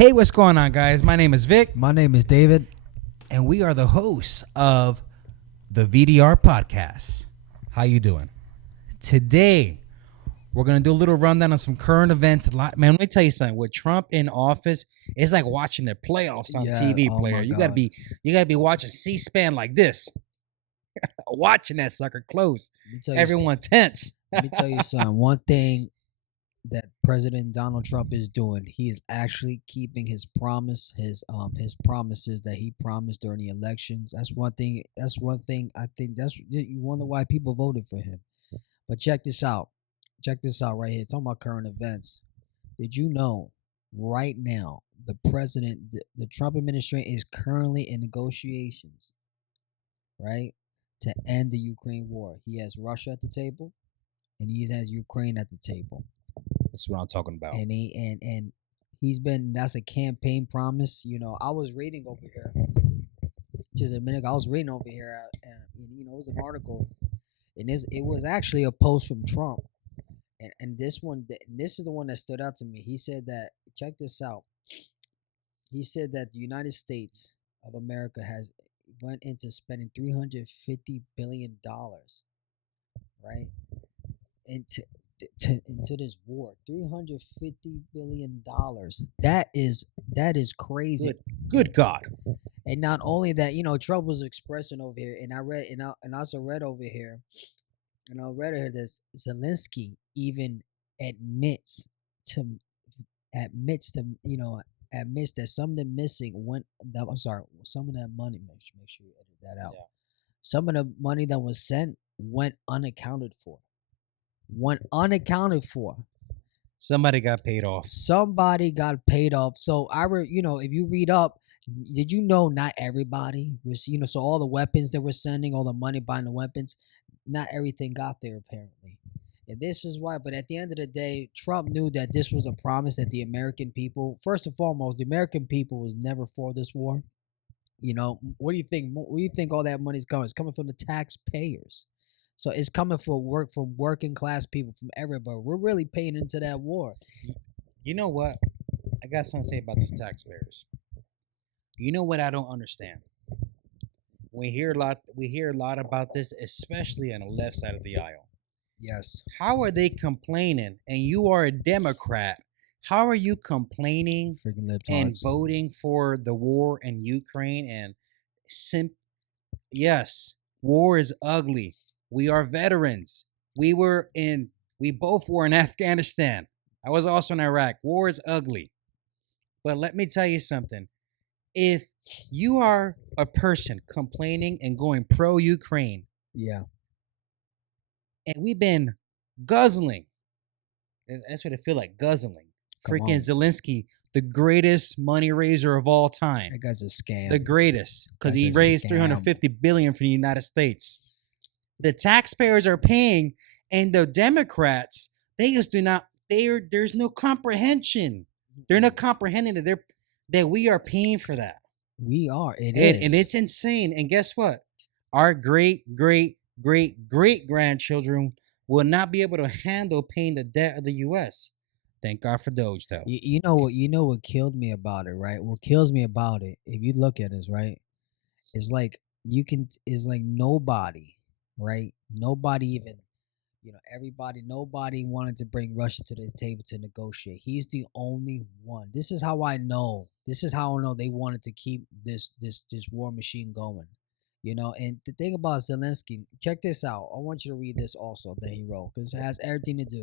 Hey, what's going on, guys? My name is Vic, My name is David. and we are the hosts of the V.D.R podcast. How you doing? Today, we're gonna do a little rundown on some current events. Man, let me tell you something. With Trump in office, it's like watching the playoffs on Yeah, TV. oh Player, my you gotta God. be watching C-SPAN like this, watching that sucker close. Let me tell you, Everyone tense. let me tell you something. One thing that President Donald Trump is doing, he is actually keeping his promises that he promised during the elections. That's one thing. I think you wonder why people voted for him. But check this out. Check this out right here. Talking about current events. Did you know right now the the Trump administration is currently in negotiations, right, to end the Ukraine war? He has Russia at the table, and he has Ukraine at the table. That's what I'm talking about. And that's a campaign promise. You know, I was reading over here just a minute ago. I was reading over here, and it was an article, and it was actually a post from Trump, and this is the one that stood out to me. He said that, check this out. He said that the United States of America has went into spending $350 billion, right, into this war. $350 billion. That is crazy. Good God. And not only that, Trump was expressing over here, and I read, and I also read over here, that Zelensky even admits that some of the missing some of that money. Make sure you edit that out. Yeah. Some of the money that was sent went unaccounted for. Somebody got paid off. So if you read up, did you know not everybody was, so all the weapons that we're sending, all the money buying the weapons, not everything got there apparently. And this is why, but at the end of the day, Trump knew that this was a promise that the American people, first and foremost, the American people was never for this war. What do you think? Where do you think all that money's coming? It's coming from the taxpayers. So it's coming from working class people, from everybody. We're really paying into that war. You know what? I got something to say about these taxpayers. You know what I don't understand? We hear a lot about this, especially on the left side of the aisle. Yes. How are they complaining? And you are a Democrat. How are you complaining and voting for the war in Ukraine? And yes, war is ugly. We are veterans. We both were in Afghanistan. I was also in Iraq. War is ugly. But let me tell you something. If you are a person complaining and going pro-Ukraine, yeah, and we've been guzzling, that's what I feel like, guzzling. Freaking Zelensky, the greatest money raiser of all time. That guy's a scam. The greatest, because he raised $350 billion for the United States. The taxpayers are paying, and the Democrats, they just do not. There's no comprehension. They're not comprehending that we are paying for that. We are. It is, and it's insane. And guess what? Our great grandchildren will not be able to handle paying the debt of the U.S. Thank God for Doge, though. You know what killed me about it, right? What kills me about it, if you look at this, right, it's like nobody, right? Nobody even, nobody wanted to bring Russia to the table to negotiate. He's the only one. This is how I know they wanted to keep this war machine going. And the thing about Zelensky, check this out. I want you to read this also that he wrote, because it has everything to do.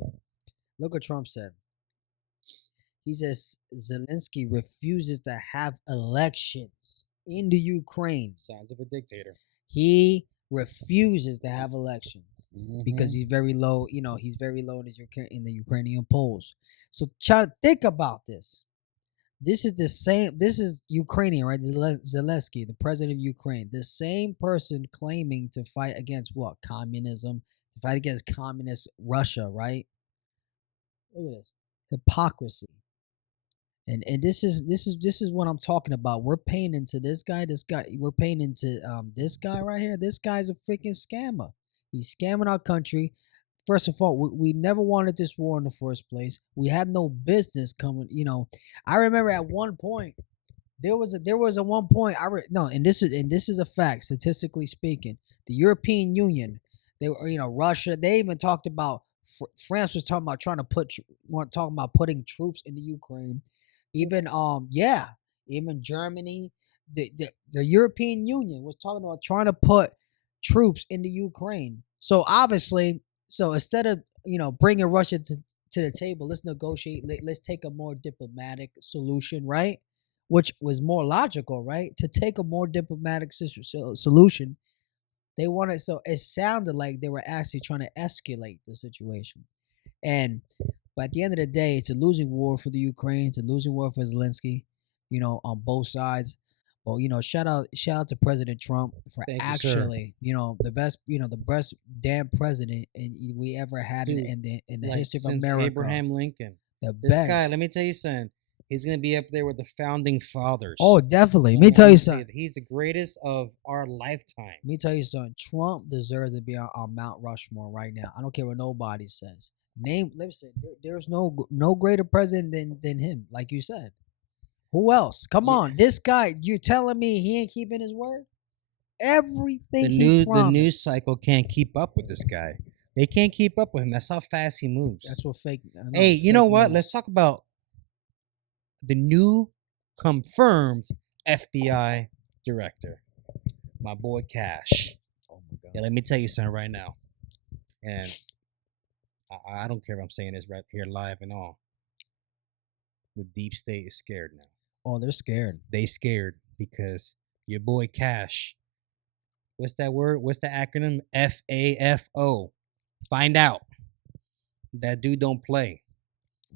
Look what Trump said. He says Zelensky refuses to have elections in the Ukraine. Sounds of a dictator. He refuses to have elections because Mm-hmm. he's very low. He's very low in the Ukrainian polls. So try to think about this. This is the same. This is Ukrainian, right? Zelensky, the president of Ukraine, the same person claiming to fight against what? Communism, to fight against communist Russia, right? Look at this hypocrisy. And this is what I'm talking about. We're paying into this guy. We're paying into this guy right here. This guy's a freaking scammer. He's scamming our country first of all, we never wanted this war in the first place. We had no business coming. I remember at one point there was a one point no, and this is a fact, statistically speaking. The European Union, they were, Russia. They even talked about France was talking about talking about putting troops into Ukraine. Even even Germany, the European Union was talking about trying to put troops into Ukraine. So obviously, instead of bringing Russia to the table, let's negotiate. Let's take a more diplomatic solution, right? Which was more logical, right? To take a more diplomatic solution, they wanted. So it sounded like they were actually trying to escalate the situation. But at the end of the day, it's a losing war for the Ukraine. It's a losing war for Zelensky. On both sides. Well, shout out to President Trump for actually, the best damn president we ever had in the history of America. Abraham Lincoln. This guy, let me tell you something. He's gonna be up there with the founding fathers. Oh, definitely. Let me tell you something. He's the greatest of our lifetime. Let me tell you something. Trump deserves to be on Mount Rushmore right now. I don't care what nobody says. Listen, there's no greater president than him, like you said. Who else? Come on, this guy. You're telling me he ain't keeping his word? Everything the news cycle can't keep up with this guy. They can't keep up with him. That's how fast he moves. That's what fake. Hey, you know what? Let's talk about the new confirmed FBI director, my boy Cash. Oh my God. Yeah, let me tell you something right now, and I don't care if I'm saying this right here live and all. The deep state is scared now. Oh, they're scared. They scared because your boy Cash. What's that word? What's the acronym? FAFO. Find out. That dude don't play.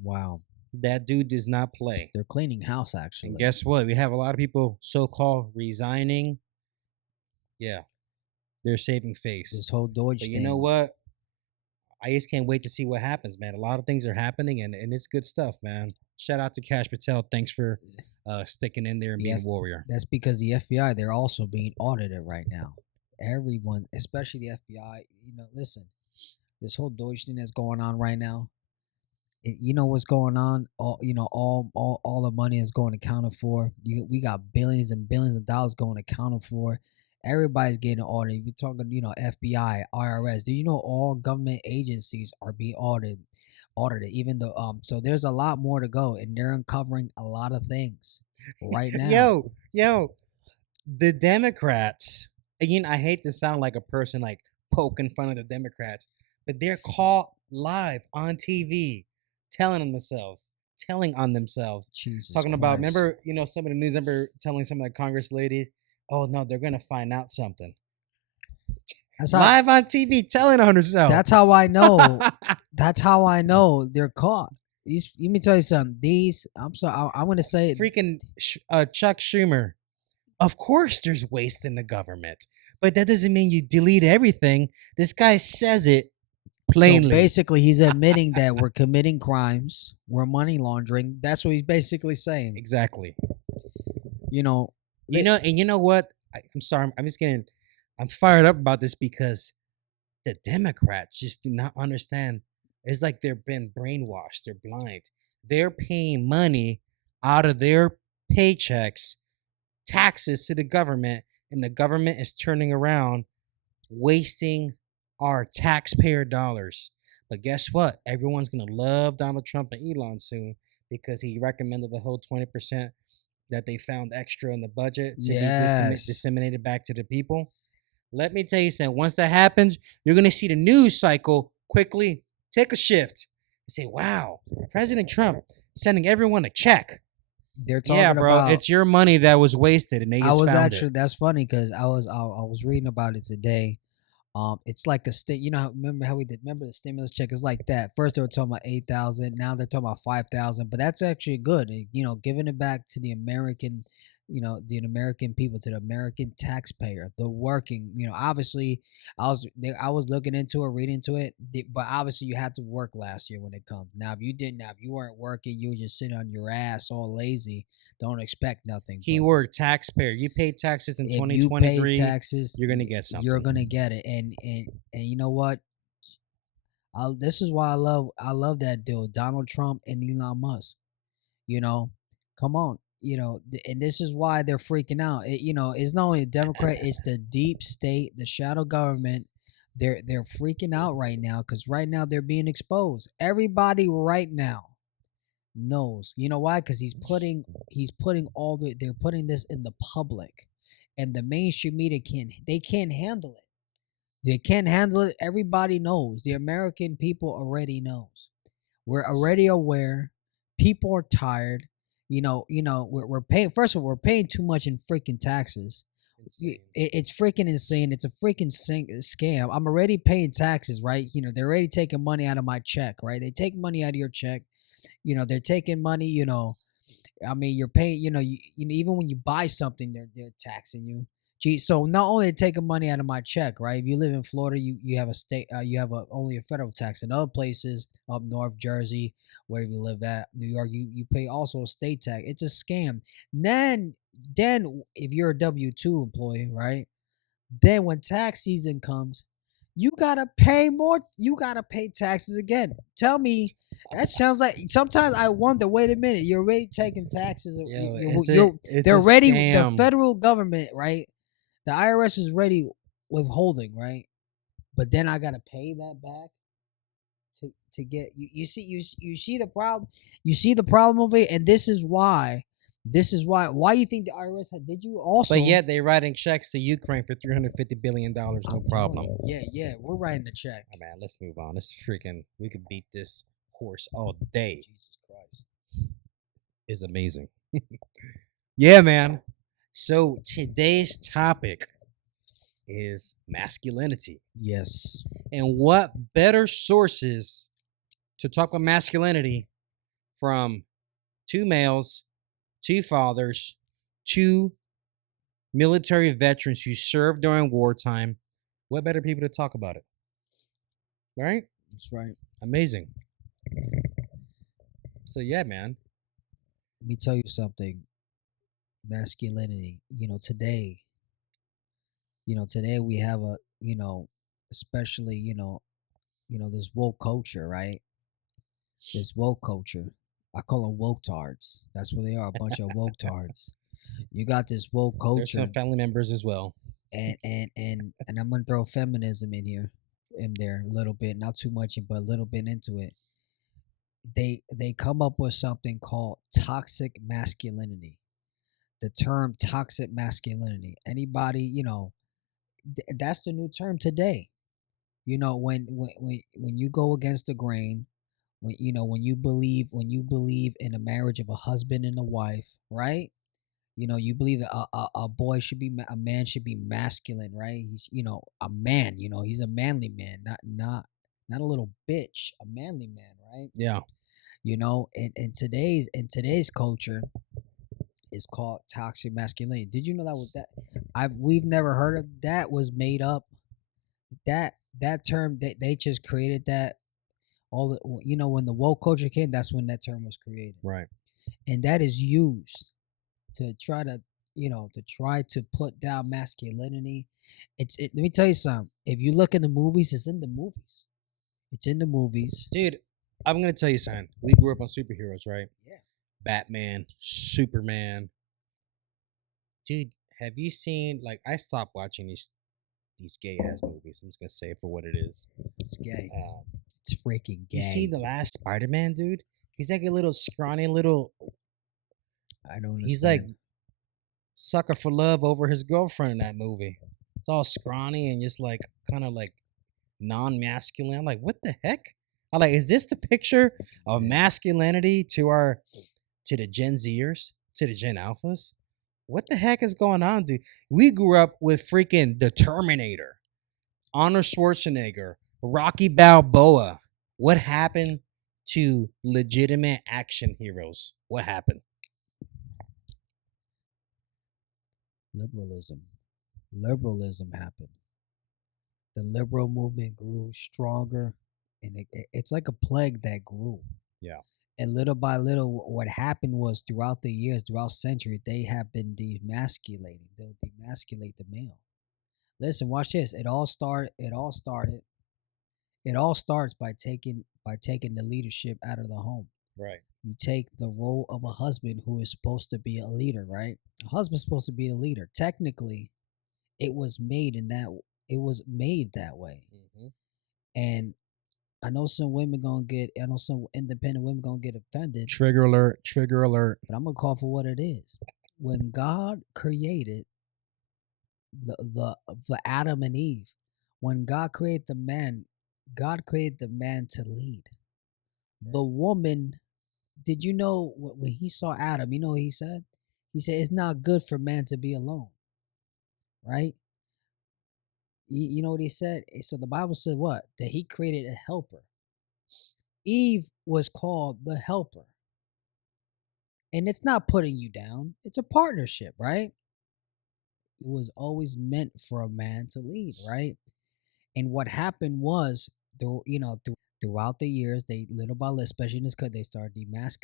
Wow. That dude does not play. They're cleaning house, actually. And guess what? We have a lot of people so-called resigning. Yeah. They're saving face. This whole Deutsch thing. You know what? I just can't wait to see what happens, man. A lot of things are happening, and it's good stuff, man. Shout out to Cash Patel. Thanks for sticking in there and being a warrior. That's because the FBI, they're also being audited right now. Everyone, especially the FBI, listen, this whole Deutsch thing that's going on right now, you know what's going on? All the money is going accounted for. We got billions and billions of dollars going accounted for. Everybody's getting audited. You're talking, FBI, IRS. Do you know all government agencies are being audited? Even though so there's a lot more to go, and they're uncovering a lot of things right now. Yo, the Democrats. Again, I hate to sound like a person like poking fun of the Democrats, but they're caught live on TV, telling on themselves, Jesus talking Christ. about. Remember, some of the news. Remember telling some of the Congress ladies, "Oh no, they're gonna find out something." Live on TV, telling on herself. That's how I know. That's how I know they're caught. Let me tell you something. I'm sorry. I'm gonna say freaking Chuck Schumer. Of course, there's waste in the government, but that doesn't mean you delete everything. This guy says it plainly. So basically, he's admitting that we're committing crimes, we're money laundering. That's what he's basically saying. Exactly. And you know what? I'm sorry. I'm fired up about this because the Democrats just do not understand. It's like they're been brainwashed. They're blind. They're paying money out of their paychecks, taxes to the government, and the government is turning around, wasting our taxpayer dollars. But guess what? Everyone's going to love Donald Trump and Elon soon because he recommended the whole 20% that they found extra in the budget to be disseminated back to the people. Let me tell you something. Once that happens, you're going to see the news cycle quickly take a shift and say, wow, President Trump sending everyone a check. They're talking about, it's your money that was wasted, and they just found it. That's funny because I was reading about it today. It's like remember how we did? Remember the stimulus check is like that. First they were talking about 8,000, now they're talking about 5,000. But that's actually good. Giving it back to the American, the American people, to the American taxpayer, the working. Obviously, I was looking into it, reading into it, but obviously you had to work last year when it comes. Now, if you weren't working, you were just sitting on your ass all lazy. Don't expect nothing. Keyword taxpayer. You pay taxes in 2023. You pay taxes, you're gonna get something. You're gonna get it, and you know what? This is why I love that dude, Donald Trump and Elon Musk. You know, come on. And this is why they're freaking out. It's not only a Democrat, it's the deep state, the shadow government. They're freaking out right now because right now they're being exposed. Everybody right now knows. You know why? Because he's putting they're putting this in the public, and the mainstream media can't handle it. They can't handle it. Everybody knows. The American people already knows. We're already aware. People are tired. We're paying. First of all, we're paying too much in freaking taxes. It's freaking insane. It's a freaking scam. I'm already paying taxes, right? They're already taking money out of my check, right? They take money out of your check. They're taking money. I mean, you're paying. Even when you buy something, they're taxing you. Gee, so not only they taking money out of my check, right? If you live in Florida, you have a state, you have only a federal tax. In other places, up north, Jersey, wherever you live at, New York, you pay also a state tax. It's a scam. Then if you're a W-2 employee, right? Then when tax season comes, you gotta pay more. You gotta pay taxes again. Tell me, that sounds like sometimes I wonder. Wait a minute, you're already taking taxes. They're a already the scam. federal government, right? The IRS is ready withholding, right? But then I gotta pay that back to get you. You see the problem. You see the problem of it, and this is why. This is why. Why you think the IRS did you also? But yet they writing checks to Ukraine for $350 billion, no problem. Yeah, we're writing the check. Oh, man, let's move on. We could beat this horse all day. Jesus Christ. It's amazing. Yeah, man. So today's topic is masculinity. Yes. And what better sources to talk about masculinity from two males, two fathers, two military veterans who served during wartime. What better people to talk about it? Right? That's right. Amazing. So yeah, man. Let me tell you something. Masculinity. Today we have especially, this woke culture, right? This woke culture. I call them woke tards. That's what they are, a bunch of woke tards. You got this woke culture. There's some family members as well. And I'm gonna throw feminism in there a little bit, not too much, but a little bit into it. They come up with something called toxic masculinity. The term toxic masculinity. Anybody, that's the new term today. When you go against the grain, when you believe in a marriage of a husband and a wife, right? You believe that a boy should be a man should be masculine, right? He's a man. He's a manly man, not a little bitch, a manly man, right? Yeah. In today's culture, is called toxic masculinity. Did you know we've never heard of that? Was made up. That term they just created that. When the woke culture came, that's when that term was created. Right. And that is used to try to put down masculinity. Let me tell you something. If you look in the movies, it's in the movies. It's in the movies. Dude, I'm gonna tell you something. We grew up on superheroes, right? Yeah. Batman, Superman. Dude, have you seen I stopped watching these gay ass movies. I'm just gonna say it for what it is. It's gay. It's freaking gay. You see the last Spider-Man, dude? He's like a little scrawny little. I don't understand. He's like sucker for love over his girlfriend in that movie. It's all scrawny and just kind of non-masculine. I'm like, what the heck? I'm like, is this the picture of masculinity to the Gen Zers, to the Gen Alphas? What the heck is going on, dude? We grew up with freaking the Terminator, Arnold Schwarzenegger, Rocky Balboa. What happened to legitimate action heroes? What happened? Liberalism happened. The liberal movement grew stronger, and it's like a plague that grew. Yeah. And little by little, what happened was throughout the years, throughout centuries, they have been demasculating. They'll demasculate the male. Listen, watch this. It all started It all starts by taking the leadership out of the home. Right. You take the role of a husband who is supposed to be a leader, right? A husband's supposed to be a leader. Technically, it was made that way. Mm-hmm. And I know some independent women gonna get offended. Trigger alert. Trigger alert. But I'm gonna call for what it is. When God created the Adam and Eve, when God created the man to lead. The woman, did you know when he saw Adam, you know what he said? He said it's not good for man to be alone. Right? You know what he said? So the Bible said what? That he created a helper. Eve was called the helper. And it's not putting you down. It's a partnership, right? It was always meant for a man to lead, right? And what happened was, throughout the years, they little by little, especially in this country,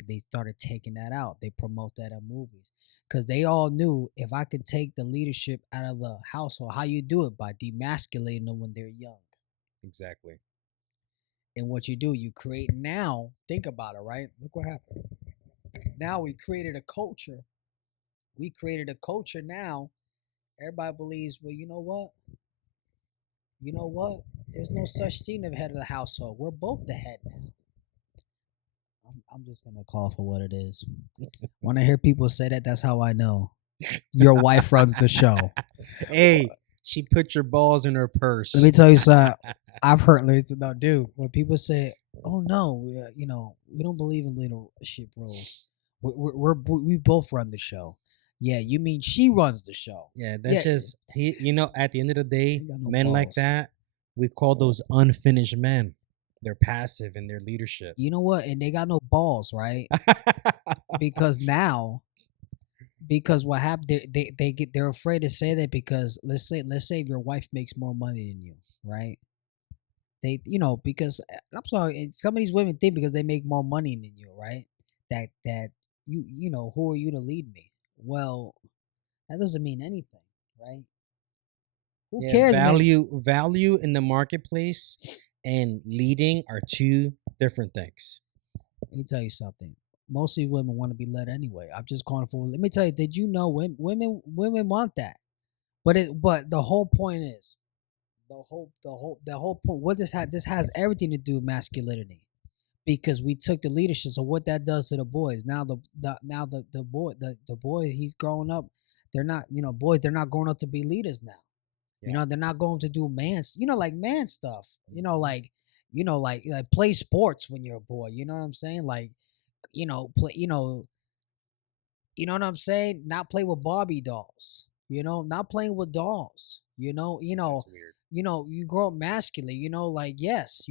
they started taking that out. They promote that in movies because they all knew if I could take the leadership out of the household, how you do it? By demasculating them when they're young. Exactly. And what you do, you create now. Think about it, right? Look what happened. Now we created a culture. Now. Everybody believes, well, you know what? There's no such thing as head of the household. We're both the head now. I'm just gonna call for what it is. When I hear people say that, that's how I know your wife runs the show. Hey, she put your balls in her purse. Let me tell you something. I've heard, no, dude. When people say, "Oh no, we don't believe in leadership roles. We both run the show." Yeah, you mean she runs the show? Yeah, that's just at the end of the day, no men like balls. that, we call those unfinished men. They're passive in their leadership. You know what? And they got no balls, right? Because what happened? They're afraid to say that because let's say your wife makes more money than you, right? They because I'm sorry, some of these women think because they make more money than you, right? That who are you to lead me? Well, that doesn't mean anything, right? Who cares? Value in the marketplace and leading are two different things. Let me tell you something. Most of these women want to be led anyway. I'm just calling for. Let me tell you. Did you know women want that? But the whole point is the whole point. What this has everything to do with masculinity, because we took the leadership. So what that does to the boys now the boy he's growing up. They're not boys. They're not growing up to be leaders now. Yeah. They're not going to do man stuff. Like play sports when you're a boy. You know what I'm saying? Like, play. You know what I'm saying? Not play with Barbie dolls. Not playing with dolls. That's weird. You grow up masculine. Yes,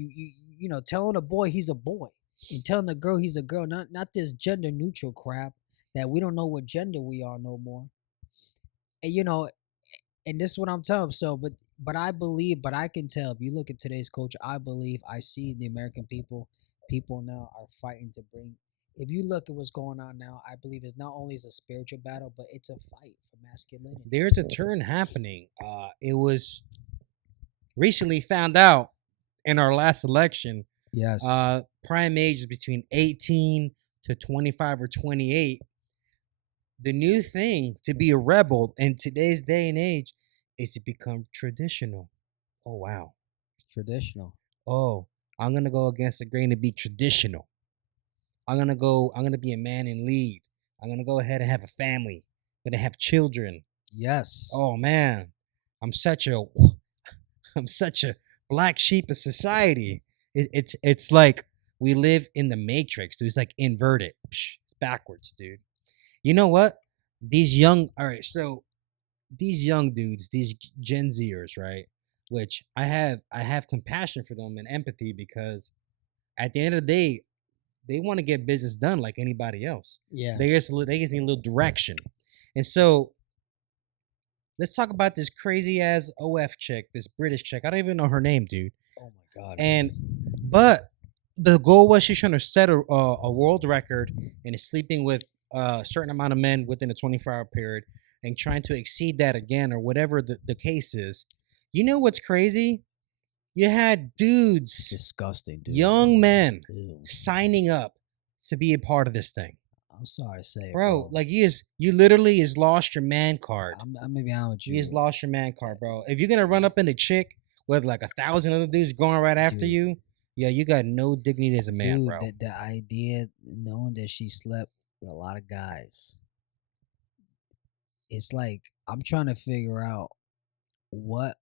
telling a boy he's a boy and telling a girl he's a girl. Not this gender neutral crap that we don't know what gender we are no more. And and this is what I'm telling. So, but I believe, but I can tell if you look at today's culture, I see the American people now are fighting to bring. If you look at what's going on now, I believe it's not only is a spiritual battle, but it's a fight for masculinity. There's a turn happening. It was recently found out in our last election. Yes. Prime age is between 18 to 25 or 28. The new thing to be a rebel in today's day and age is to become traditional. Oh, wow. Traditional. Oh, I'm going to go against the grain to be traditional. I'm going to be a man and lead. I'm going to go ahead and have a family. I'm going to have children. Yes. Oh, man. I'm such a black sheep of society. It's like we live in the matrix, dude. It's like inverted. It's backwards, dude. You know what? These young dudes, these Gen Zers, right? Which I have compassion for them and empathy because at the end of the day, they want to get business done like anybody else. Yeah. They just need a little direction. And so let's talk about this crazy ass OF chick, this British chick. I don't even know her name, dude. Oh my God. But the goal was she's trying to set a world record and is sleeping with a certain amount of men within a 24-hour period and trying to exceed that again or whatever the case is. You know what's crazy? You had dudes, Disgusting, dude. young men, Ew. signing up to be a part of this thing. I'm sorry to say it, Bro, like you literally has lost your man card. I'm gonna be honest with You you. just lost your man card, bro. If you're gonna run up in a chick with like 1,000 other dudes going right after Dude. you, yeah, you got no dignity as a man, Dude, bro. the idea knowing that she slept with a lot of guys, it's like I'm trying to figure out what,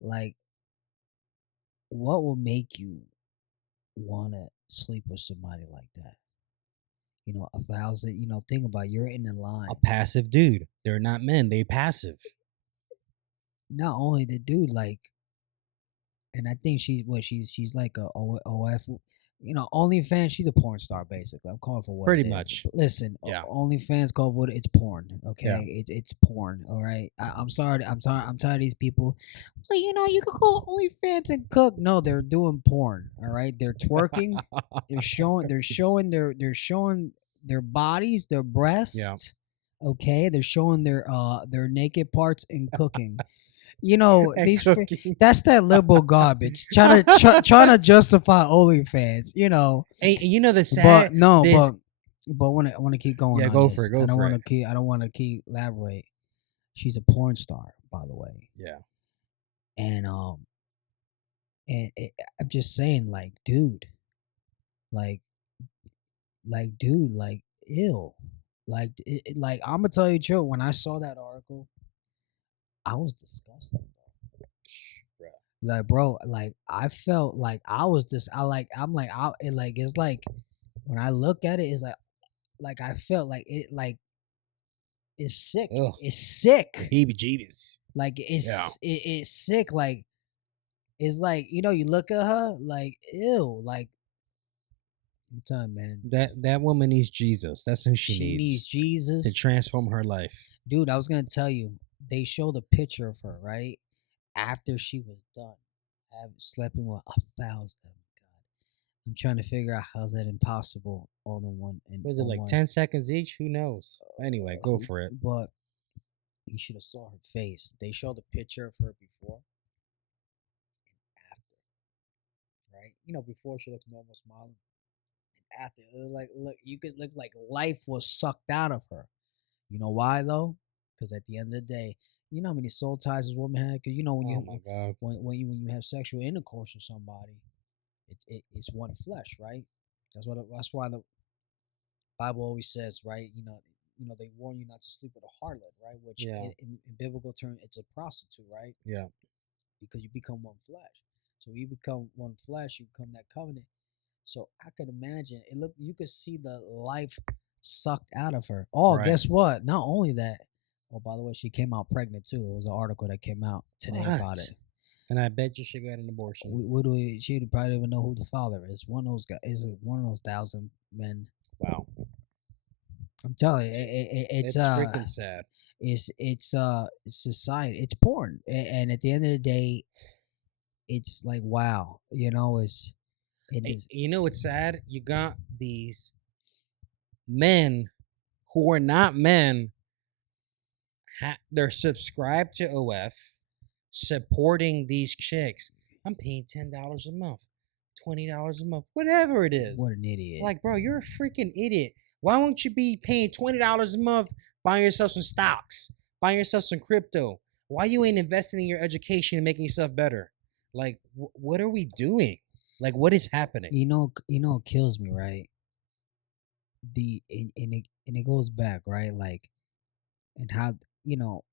like, what will make you want to sleep with somebody like that? You know, 1,000. You know, think about it, you're in the line. A passive dude. They're not men. They passive. Not only the dude, like, and I think she's like a OF. You know, OnlyFans, she's a porn star, basically. I'm calling for what Pretty it is. much. Listen, Yeah. OnlyFans, call what it's porn. Okay, Yeah. it's porn. All right. I'm sorry. I'm tired of these people. Well, you know, you could call OnlyFans and cook. No, they're doing porn. All right, they're twerking. They're showing their bodies, their breasts. Okay, they're showing their naked parts and cooking. You know, that's that liberal garbage trying to justify OnlyFans. You know, and you know the sad, but want to keep going. Yeah, on go this. for it. Go I don't for want it. to keep. I don't want to keep elaborate. She's a porn star, by the way. Yeah. And I'm just saying, like, dude, like, dude, like, ew, like, like, I'm gonna tell you the truth. When I saw that article, I was disgusted. Like, bro, like, I felt like I was just, it's like when I look at it, it's like I felt like it, like, it's sick. Ugh. It's sick. Heebie-jeebies. Like, it's sick. Like, it's like, you know, you look at her, like, ew, like, I'm telling you, man. That woman needs Jesus. That's who she needs. She needs Jesus to transform her life. Dude, I was gonna tell you, they showed a picture of her, right? After she was done, sleeping with 1,000. God, I'm trying to figure out how's that impossible all in one. Was it like 10 seconds each? Who knows? Anyway, go for it. But you should have saw her face. They showed a picture of her before and after, right? You know, before she looks normal, smiling, and after, look, you could look like life was sucked out of her. You know why though? Because at the end of the day, you know how many soul ties this woman had. Because you know when you have sexual intercourse with somebody, it's one flesh, right? That's why the Bible always says, right? You know they warn you not to sleep with a harlot, right? Which in biblical terms, it's a prostitute, right? Yeah. Because you become one flesh. So you become one flesh, you become that covenant. So I could imagine it. You could see the life sucked out of her. Oh, right. Guess what? Not only that. Oh, by the way, she came out pregnant too. There was an article that came out today about it. And I bet you she got an abortion. She probably don't even know who the father is. One of those guys is one of those 1,000 men. Wow. I'm telling you, it's freaking sad. It's society. It's porn, and at the end of the day, it's like, wow, you know, you know what's sad? You got these men who are not men. They're subscribed to OF, supporting these chicks. I'm paying $10 a month, $20 a month, whatever it is. What an idiot! Like, bro, you're a freaking idiot. Why won't you be paying $20 a month, buying yourself some stocks, buying yourself some crypto? Why you ain't investing in your education and making yourself better? Like, what are we doing? Like, what is happening? You know, it kills me, right? And it goes back, right? Like, and how, you know,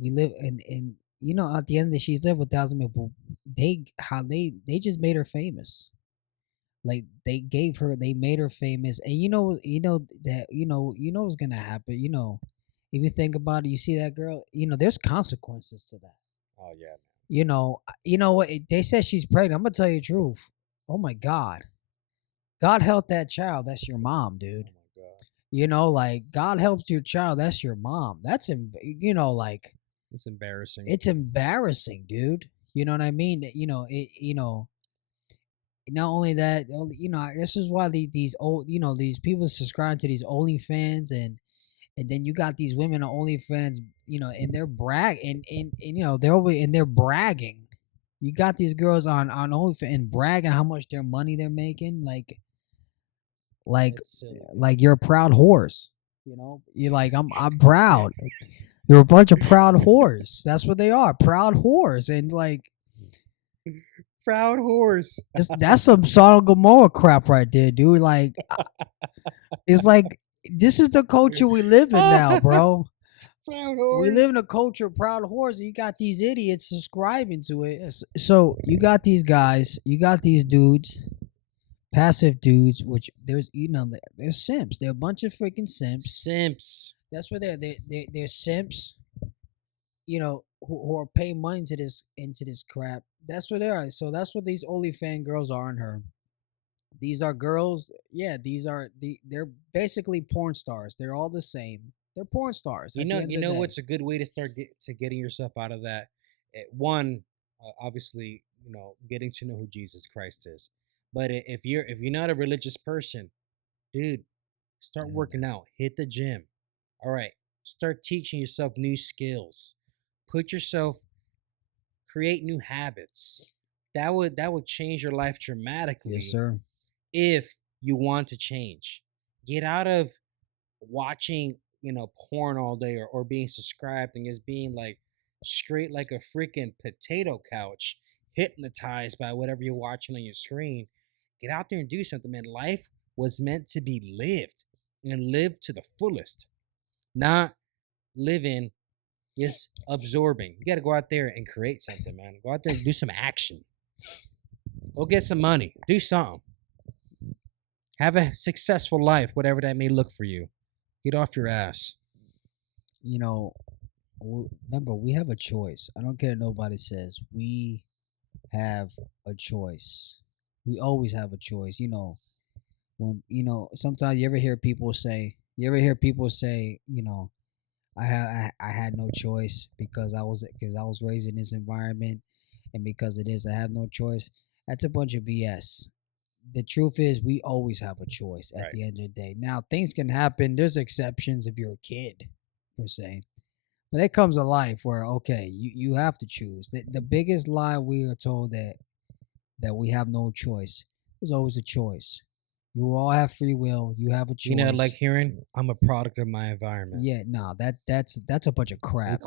we live and you know, at the end of the day, she's lived with 1,000 people. They just made her famous. Like, they made her famous, and you know what's gonna happen. You know, if you think about it, you see that girl. You know, there's consequences to that. Oh yeah. You know what? They said she's pregnant. I'm gonna tell you the truth. Oh my God, God help that child. That's your mom, dude. Oh my God. You know, like, God helps your child. That's your mom. That's you know, like, it's embarrassing. It's embarrassing, dude. You know what I mean? You know it. You know. Not only that, you know, this is why these old, you know, these people subscribe to these OnlyFans, and And then you got these women on OnlyFans, and they're and they're over and they're bragging. You got these girls on OnlyFans and bragging how much their money they're making, like It's silly, dude. like you're a proud horse. You're like I'm proud. They're a bunch of proud whores. That's what they are, proud whores, and like Proud horse. that's some Sodom and Gomorrah crap right there, dude. Like it's like this is the culture we live in now, bro. Proud We horse. live in a culture of proud whores. And you got these idiots subscribing to it. So you got these guys, you got these dudes, passive dudes, which they're simps. They're a bunch of freaking simps. Simps. That's what they're simps. Who are paying money into this crap. That's what they are. So that's what these OnlyFans girls are on her. These are girls. Yeah, they're basically porn stars. They're all the same. They're porn stars. You know what's a good way to start getting yourself out of that? One, obviously, getting to know who Jesus Christ is. But if you're not a religious person, dude, start working out. Hit the gym. All right, start teaching yourself new skills. Create new habits. That would change your life dramatically. Yes, sir. If you want to change, get out of watching porn all day, or being subscribed and just being like straight like a freaking potato couch, hypnotized by whatever you're watching on your screen. Get out there and do something, man. Life was meant to be lived, and lived to the fullest, not living just absorbing. You got to go out there and create something, man. Go out there and do some action. Go get some money. Do something. Have a successful life, whatever that may look for you. Get off your ass. Remember, we have a choice. I don't care what nobody says. We have a choice. We always have a choice. When sometimes you ever hear people say, I had no choice because I was raised in this environment, and because it is, I have no choice. That's a bunch of BS. The truth is, we always have a choice at the end of the day. Now, things can happen. There's exceptions if you're a kid, per se. But there comes a life where, okay, you have to choose. The biggest lie we are told that we have no choice. There's always a choice. You all have free will. You have a choice. Like hearing, I'm a product of my environment. Yeah, no, that's a bunch of crap.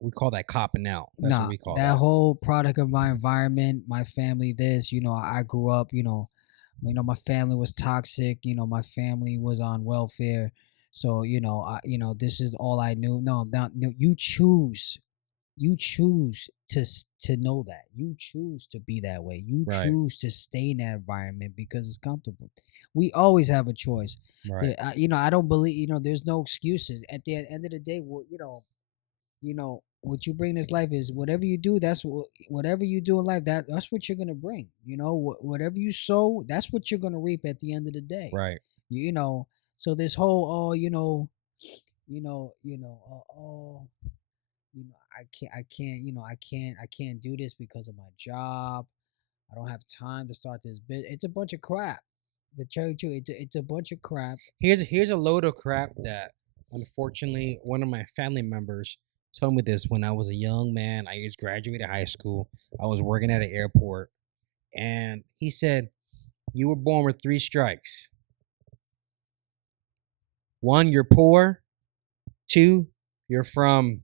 We call that copping out. That's what we call that. That whole product of my environment, my family, this, I grew up, my family was toxic, my family was on welfare. So, this is all I knew. No, you choose to know that. You choose to be that way. You choose to stay in that environment because it's comfortable. We always have a choice. Right. I don't believe, there's no excuses. At the end of the day, what you bring in this life is whatever you do. Whatever you do in life, that's what you're gonna bring. Whatever you sow, that's what you're gonna reap at the end of the day. Right. So this whole I can't do this because of my job. I don't have time to start this business. It's a bunch of crap. The church, it's a bunch of crap. Here's a load of crap that, unfortunately, one of my family members told me this when I was a young man. I just graduated high school. I was working at an airport, and he said, "You were born with 3 strikes. 1, you're poor. 2, you're from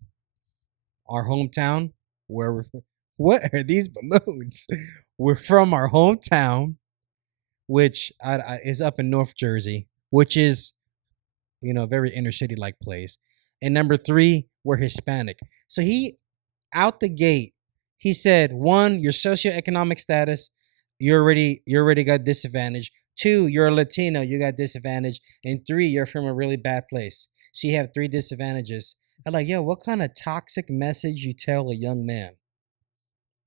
our hometown. What are these balloons? We're from our hometown, which is up in North Jersey, which is, a very inner city like place. And number 3, we're Hispanic." So out the gate, he said, 1, your socioeconomic status, you already got disadvantage. 2, you're a Latino, you got disadvantage. And 3, you're from a really bad place. So you have 3 disadvantages. I'm like, yo, what kind of toxic message you tell a young man?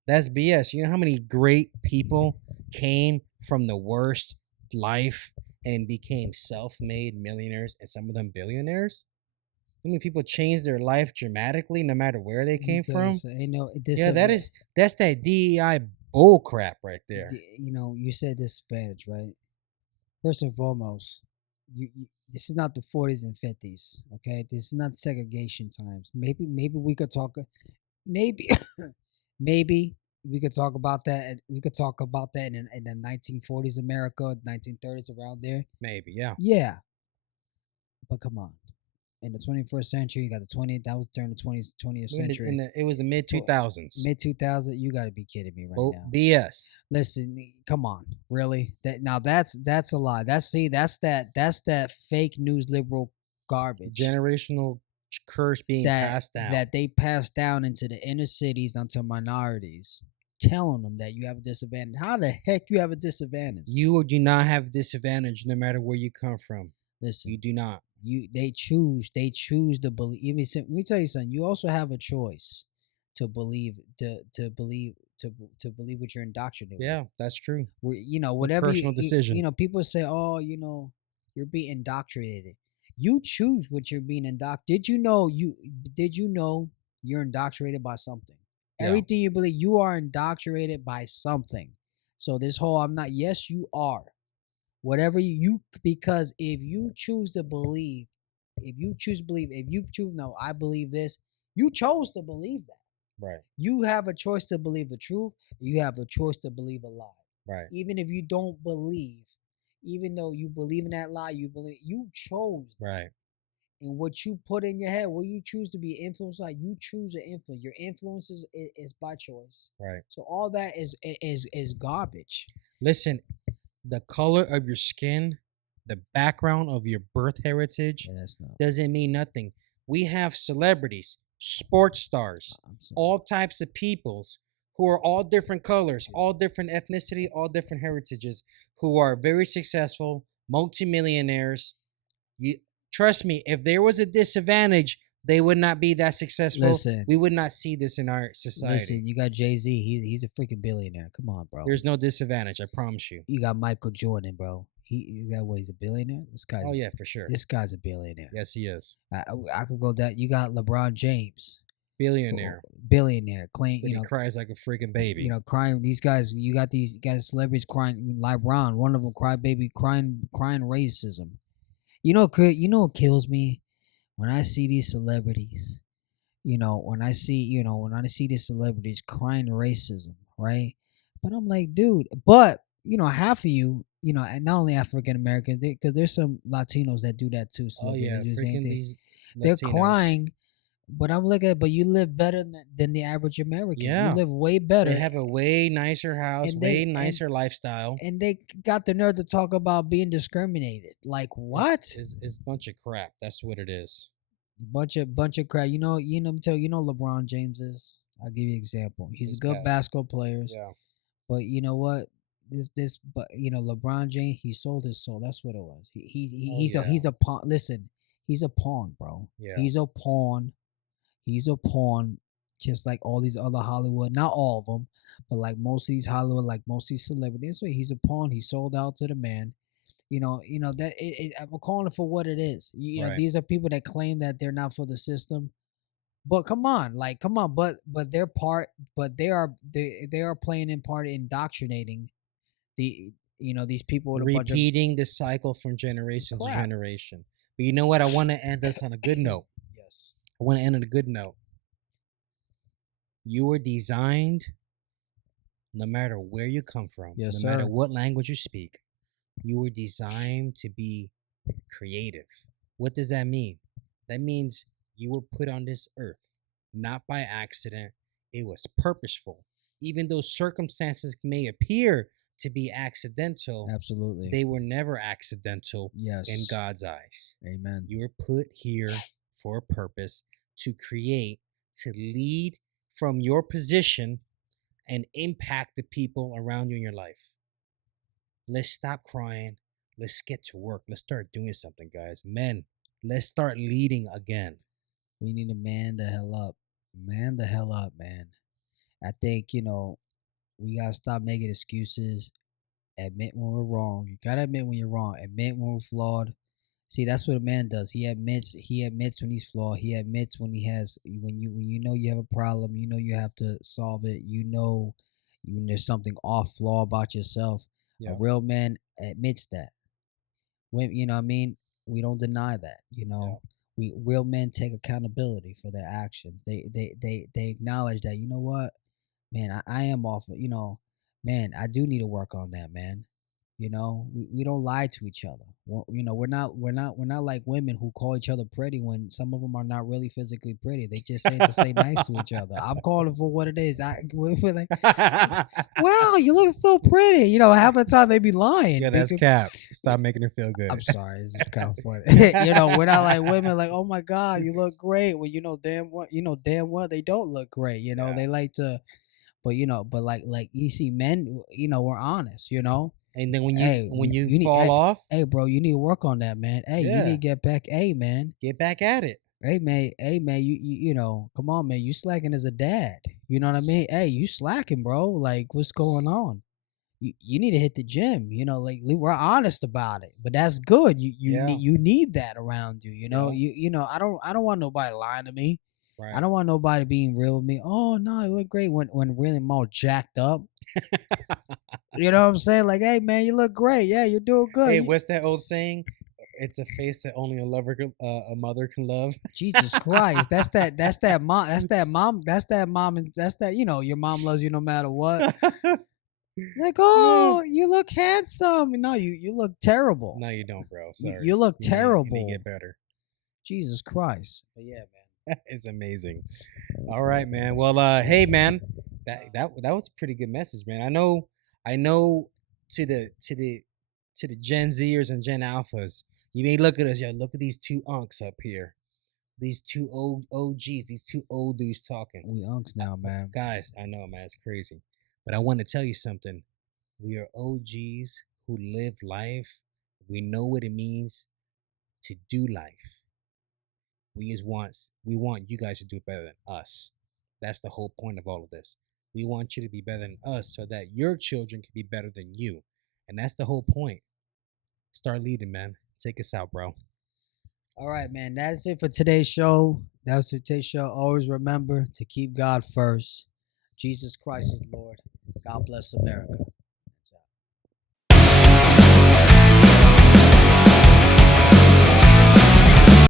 That's BS. You know how many great people came from the worst life and became self-made millionaires, and some of them billionaires? How many people changed their life dramatically no matter where they came from? That's that DEI bull crap right there. You said disadvantage, right? First and foremost, this is not the 40s and 50s. Okay, this is not segregation times. Maybe we could talk. Maybe maybe we could talk about that. We could talk about that in the 1940s America, 1930s, around there. Maybe, yeah. Yeah, but come on. In the 21st century, you got the 20th. That was during the 20th century. It was the mid 2000s. Mid 2000. You got to be kidding me right now. BS. Listen, come on, really? That's a lie. That's that fake news liberal garbage. Generational curse being passed down. That they pass down into the inner cities onto minorities, telling them that you have a disadvantage. How the heck you have a disadvantage? You do not have a disadvantage no matter where you come from. Listen, you do not. They choose to believe. Let me tell you something. You also have a choice to believe what you're indoctrinated with. Yeah, that's true. Whatever personal decision. People say, oh, you're being indoctrinated. You choose what you're being indoctrinated. Did you know you're indoctrinated by something? Yeah. Everything you believe, you are indoctrinated by something. So this whole yes, you are. Whatever because if you choose to believe, no, I believe this, you chose to believe that. Right. You have a choice to believe the truth. You have a choice to believe a lie. Right. Even if you don't believe, even though you believe in that lie, you chose that. Right. And what you put in your head, what you choose to be influenced by, you choose to influence. Your influence is by choice. Right. So all that is garbage. Listen, the color of your skin, the background of your birth heritage doesn't mean nothing. We have celebrities, sports stars, all types of peoples who are all different colors, all different ethnicity, all different heritages, who are very successful, multimillionaires. Trust me, if there was a disadvantage, they would not be that successful. Listen, we would not see this in our society. Listen, you got Jay-Z. He's a freaking billionaire. Come on, bro. There's no disadvantage, I promise you. You got Michael Jordan, bro. He's a billionaire? This guy's yeah, for sure. This guy's a billionaire. Yes, he is. I could go that. You got LeBron James. Billionaire. Clean. He cries like a freaking baby. Crying. These guys. You got these guys, celebrities crying. LeBron, one of them, crying racism. You know what kills me? When I see these celebrities, when I see these celebrities crying racism, right? But I'm like, dude, but half of you, and not only African Americans, because there's some Latinos that do that too. Oh yeah, freaking these they're crying. But I'm looking at, but you live better than the average American. Yeah. You live way better. They have a way nicer house, way nicer lifestyle. And they got the nerve to talk about being discriminated. Like, what? It's a bunch of crap. That's what it is. Bunch of crap. LeBron James is. I'll give you an example. He's a good basketball player. Yeah. But you know what? LeBron James, he sold his soul. That's what it was. He's a pawn. Listen, he's a pawn, bro. Yeah. He's a pawn. He's a pawn, just like all these other Hollywood. Not all of them, but like most of these Hollywood, like most of these celebrities. So he's a pawn. He sold out to the man. I'm calling it for what it is. These are people that claim that they're not for the system. But come on, but they're they are playing in part indoctrinating these people, repeating the cycle from generation to generation. But you know what? I want to end this on a good note. Yes. I want to end on a good note. You were designed, no matter where you come from, no matter what language you speak, you were designed to be creative. What does that mean? That means you were put on this earth, not by accident. It was purposeful. Even though circumstances may appear to be accidental, absolutely, they were never accidental. Yes. In God's eyes. Amen. You were put here for a purpose, to create, to lead from your position and impact the people around you in your life. Let's stop crying. Let's get to work. Let's start doing something, guys. Men, let's start leading again. We need to man the hell up. Man the hell up, man. I think, we got to stop making excuses. Admit when we're wrong. You got to admit when you're wrong. Admit when we're flawed. See, that's what a man does. He admits when he's flawed. He admits when he has, when you know you have a problem, you have to solve it. When there's something off, flaw about yourself. Yeah. A real man admits that. When, We don't deny that. We real men take accountability for their actions. They acknowledge that, you know what, man, I am off. Man, I do need to work on that, man. We don't lie to each other. We're not like women who call each other pretty when some of them are not really physically pretty. They just say it to say nice to each other. I'm calling for what it is. We're like, wow, you look so pretty. Half the time they be lying. Yeah, that's cap. Stop making her feel good. I'm sorry, this is kind of funny. We're not like women like, oh my God, you look great. Well, damn well they don't look great. Yeah. They like to, but like you see men, we're honest. And then when you need, fall off, hey bro, you need to work on that, man. Hey, you need to get back. Hey man, get back at it. Hey man, you come on, man. You slacking as a dad. You know what I mean? Hey, you slacking, bro. Like, what's going on? You need to hit the gym. Like we're honest about it, but that's good. You need that around you. I don't want nobody lying to me. Right. I don't want nobody being real with me. Oh no, you look great when really I'm all jacked up. You know what I'm saying? Like, hey man, you look great. Yeah, you're doing good. Hey, what's that old saying? It's a face that only a mother can love. Jesus Christ, that's that mom. That's that mom, and that's that. Your mom loves you no matter what. Like, oh, you look handsome. No, you look terrible. No, you don't, bro. Sorry. You look terrible. You need to get better. Jesus Christ. But yeah, man. It's amazing. All right, man. Well, hey, man, that was a pretty good message, man. I know to the Gen Zers and Gen Alphas, you may look at us, look at these two unks up here. These two old OGs, these two old dudes talking. We unks now, man. Guys, I know, man, it's crazy. But I want to tell you something. We are OGs who live life. We know what it means to do life. We want you guys to do better than us. That's the whole point of all of this. We want you to be better than us so that your children can be better than you. And that's the whole point. Start leading, man. Take us out, bro. All right, man. That's it for today's show. Always remember to keep God first. Jesus Christ is Lord. God bless America.